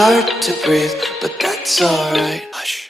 hard to breathe, but that's alright. Hush.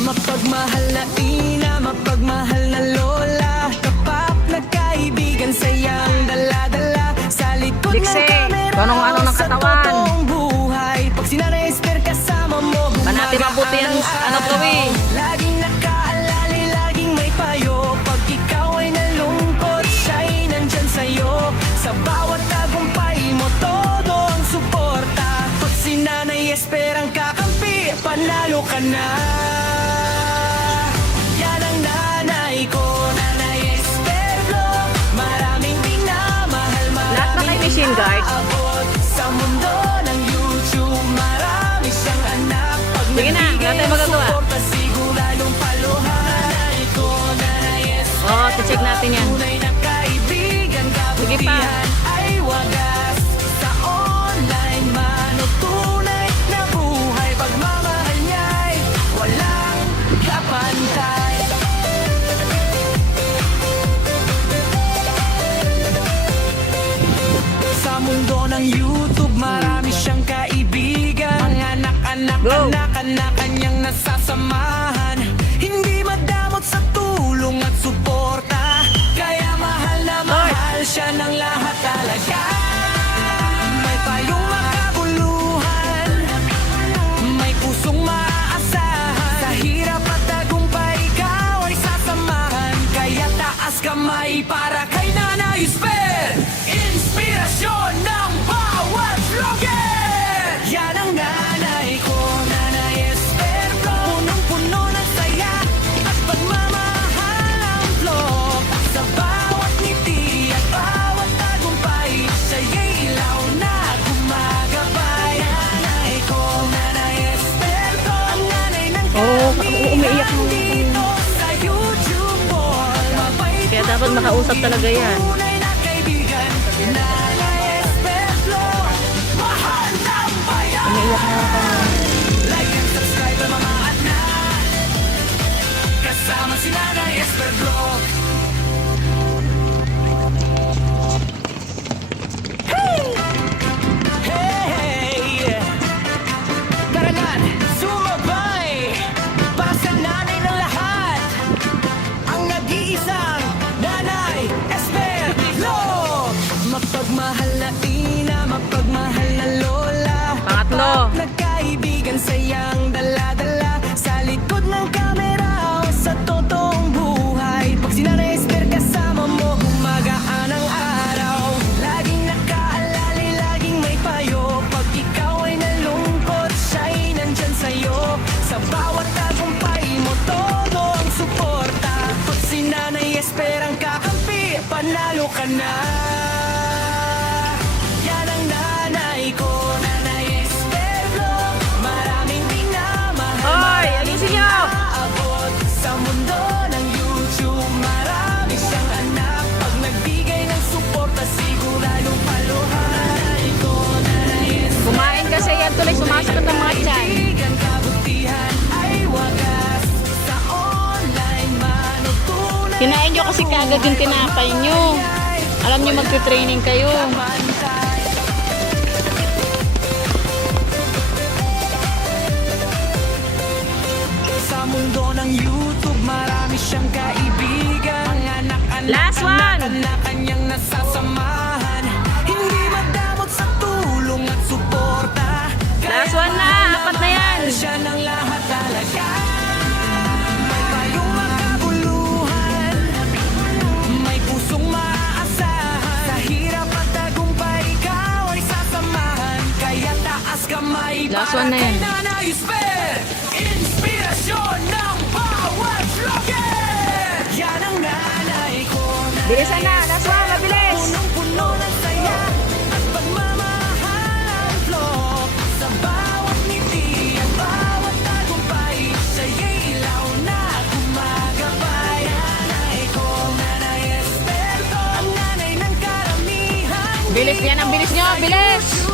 Mapagmahal na ina, mapagmahal na lola, kapak na kaibigan, sayang dala-dala sa likod ng kamera, sa totoong buhay. Pag sinanay Esther kasama mo, natin mabuti yan, laging nakaalali, laging may payo. Pag ikaw ay nalungkot, siya'y nandyan sa'yo. Sa bawat tagumpay mo, todo ang suporta. Pag sinanay Esther ang kakampi, panalo ka na. Machine guard. Sa mundo ng YouTube, marami siyang anak. Pag sige na, wala tayong magagawa. Siguradong paluhan. Oo, check natin yan. Tunay na kaibigan, kabutihan ay wagas. Sa online man o tunay na buhay, pagmamahal niya'y walang kapantay. Sa mundo ng YouTube, marami siyang kaibigan. Mga anak-anak kanyang nasasamahan. Hindi madamot sa tulong at suporta, kaya mahal na mahal siya ng lahat talaga. May payong makabuluhan, may pusong maaasahan. Sa hirap at tagumpay, ikaw ay sasamahan. Kaya taas kamay para kay Nanay Esther, inspirasyon ng bawat vlogger. Yan ang nanay ko, Nanay Esther ko. Punong-puno ng saya at pagmamahal ang vlog. Sa bawat ngiti at bawat tagumpay, siya'y ilaw na gumagabay. Nanay ko, Nanay Esther ko, ang nanay ng umiiyak mo. dito sa YouTube wall. Kaya dapat makausap talaga yan. Tunay na kaibigan, Nanay Esther Vlog, mahal ng bayan. Like and subscribe ang mga anak, kasama si Nanay Esther Vlog. Hey! Karangan, sumabay, basta nanay ng lahat, ang nag-iisang Nanay Esther Vlog. Mapagmahal na ina, mapagmahal na lola, Pangatlo. kapak na kaibigan, sayang dala-dala sa likod ng kamera o sa totoong buhay. Pag si Nanay Esther kasama mo, gumagaan ang araw. Laging nakaalali, laging may payo. Pag ikaw ay nalungkot, siya'y nandyan sa'yo. Sa bawat tagumpay mo, todo ang suporta. Pag si Nanay Esther ang kakampi, panalo ka na. Yan ang nanay ko, Nanay Esther Vlog. Maraming minamahal, Hoy, alisin niyo! aabot sa mundo ng YouTube. Marami siyang anak. Pag nagbigay ng suporta, siguradong paluhan. Ko, Nanay Esther, Kumain kasi yan tuloy, sumasakot ang mga tiyan. kaibigan, kabutihan ay wagas. Sa online man o tunay Kinain nyo kasi kagad yung tinapay nyo. Alam nyo magte-training kayo. kapantay. Sa mundo ng YouTube, marami siyang kaibigan. Mga Last one! na kanyang nasasamahan. Hindi madamot sa tulong at suporta. Last one na, apat na yan. Siya ng lahat talaga. May payong makabuluhan, may pusong maaasahan. Sa hirap at tagumpay, ikaw ay sasamahan. Kaya taas kamay Last para one na yan. kay Nanay Esther, inspirasyon ng bawat vlogger. Yan ang nanay ko, Nanay Bilisan na, last one, mabilis. punong-puno ng saya at pagmamahal ang vlog. Sa bawat ngiti at bawat tagumpay, siya'y ilaw na gumagabay. Nanay ko, Nanay Esther ko, ang nanay ng Bilis yan, ang bilis nyo, bilis!